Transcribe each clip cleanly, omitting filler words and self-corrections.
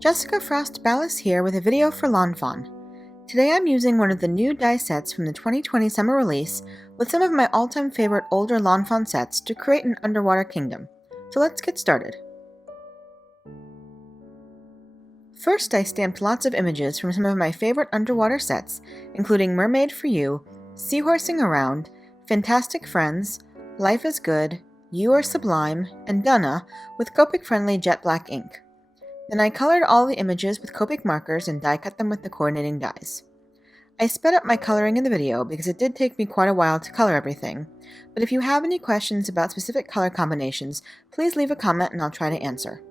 Jessica Frost Ballas here with a video for lawnfawn. Today I'm using one of the new die sets from the 2020 summer release with some of my all-time favorite older lawnfawn sets to create an underwater kingdom. So let's get started. First, I stamped lots of images from some of my favorite underwater sets, including Mermaid for You, Seahorsing Around, Fintastic Friends, Life is Good, You Are Sublime, and Duh-Nuh with Copic-friendly jet black ink. Then I colored all the images with Copic markers and die cut them with the coordinating dies. I sped up my coloring in the video because it did take me quite a while to color everything, but if you have any questions about specific color combinations, please leave a comment and I'll try to answer.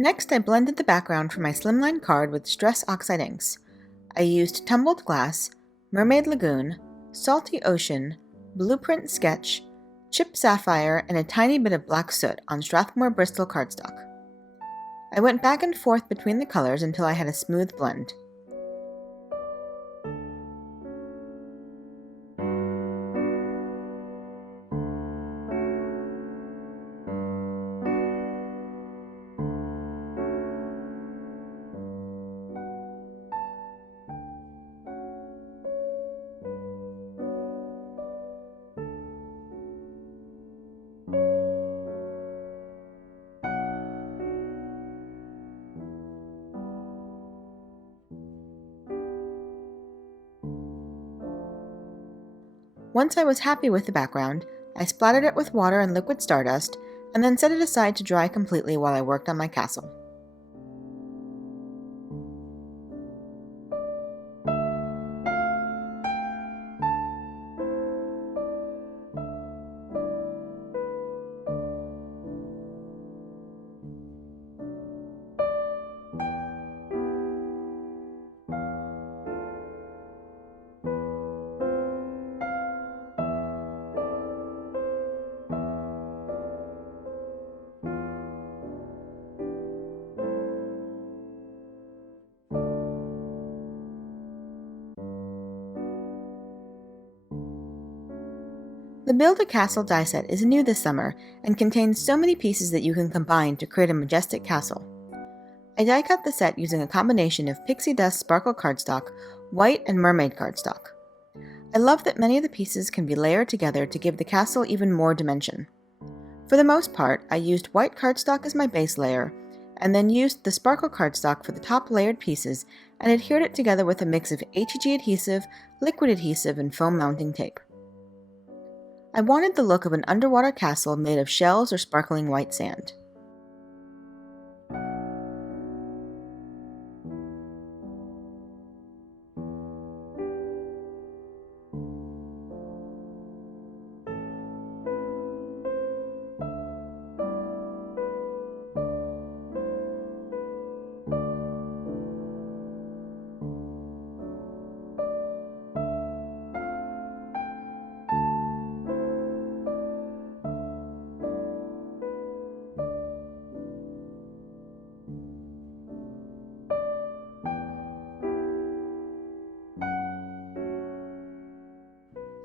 Next, I blended the background for my slimline card with Stress Oxide inks. I used Tumbled Glass, Mermaid Lagoon, Salty Ocean, Blueprint Sketch, Chip Sapphire, and a tiny bit of black soot on Strathmore Bristol cardstock. I went back and forth between the colors until I had a smooth blend. Once I was happy with the background, I splattered it with water and liquid stardust, and then set it aside to dry completely while I worked on my castle. The Build a Castle die set is new this summer and contains so many pieces that you can combine to create a majestic castle. I die cut the set using a combination of pixie dust sparkle cardstock, white, and mermaid cardstock. I love that many of the pieces can be layered together to give the castle even more dimension. For the most part, I used white cardstock as my base layer, and then used the sparkle cardstock for the top layered pieces and adhered it together with a mix of HG adhesive, liquid adhesive, and foam mounting tape. I wanted the look of an underwater castle made of shells or sparkling white sand.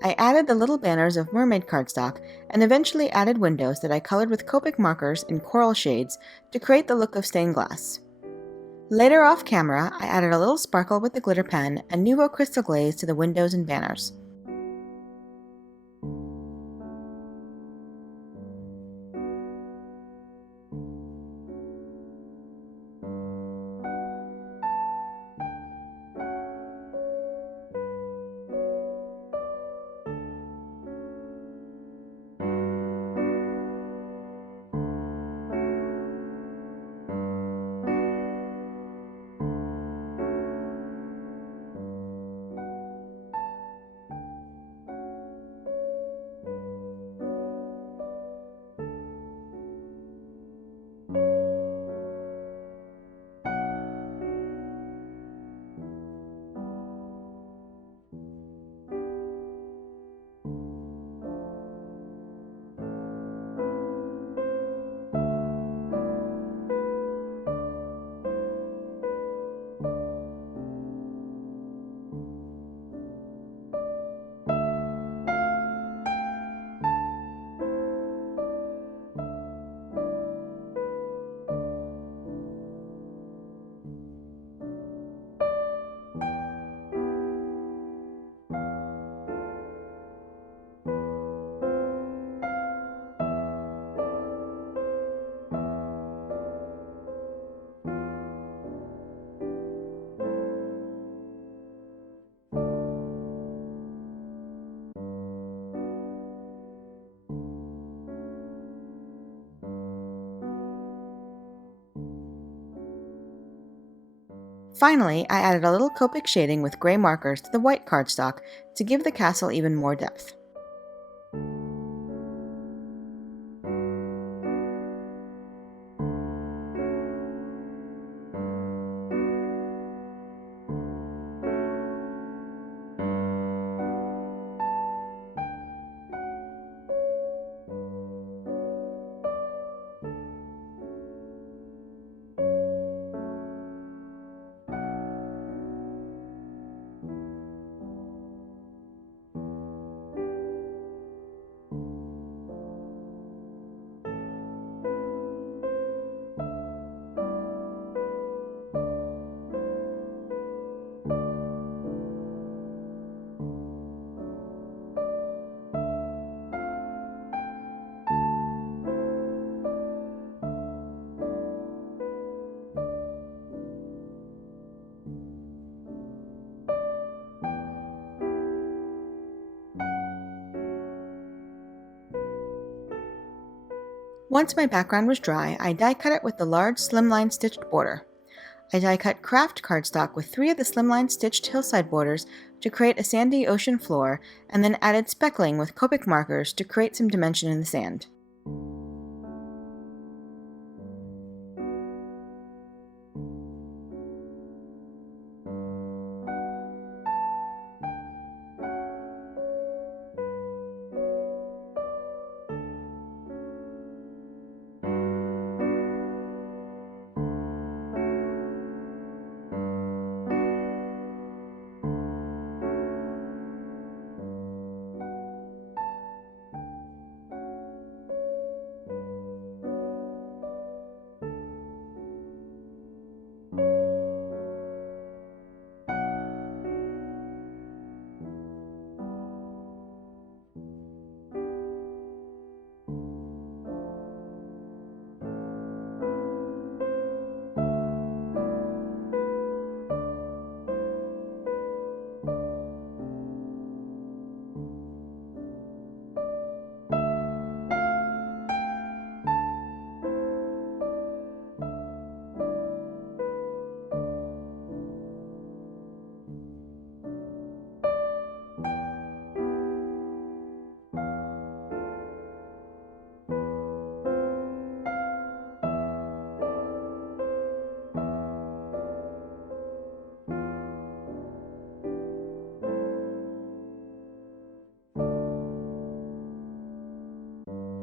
I added the little banners of mermaid cardstock and eventually added windows that I colored with Copic markers in coral shades to create the look of stained glass. Later off camera, I added a little sparkle with the glitter pen and Nouveau crystal glaze to the windows and banners. Finally, I added a little Copic shading with gray markers to the white cardstock to give the castle even more depth. Once my background was dry, I die cut it with the large slimline stitched border. I die cut kraft cardstock with 3 of the slimline stitched hillside borders to create a sandy ocean floor, and then added speckling with Copic markers to create some dimension in the sand.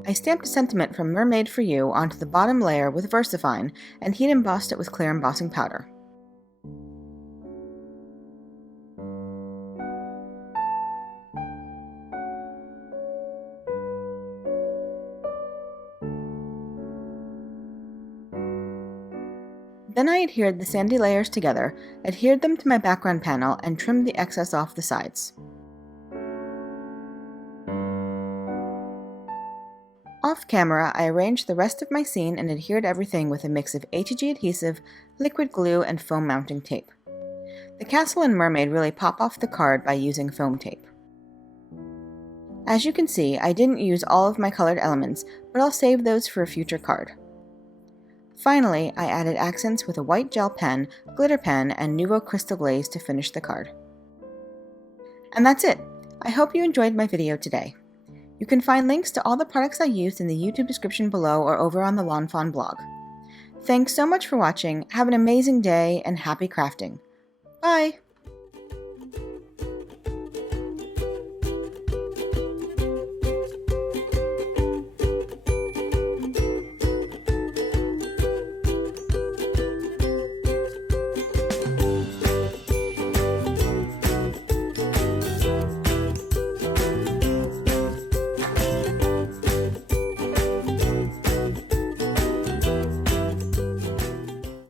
I stamped a sentiment from Mermaid for You onto the bottom layer with VersaFine and heat embossed it with clear embossing powder. Then I adhered the sandy layers together, adhered them to my background panel, and trimmed the excess off the sides. Off camera, I arranged the rest of my scene and adhered everything with a mix of HG adhesive, liquid glue, and foam mounting tape. The castle and mermaid really pop off the card by using foam tape. As you can see, I didn't use all of my colored elements, but I'll save those for a future card. Finally, I added accents with a white gel pen, glitter pen, and Nuvo crystal glaze to finish the card. And that's it! I hope you enjoyed my video today. You can find links to all the products I used in the YouTube description below or over on the lawnfawn blog. Thanks so much for watching, have an amazing day, and happy crafting! Bye!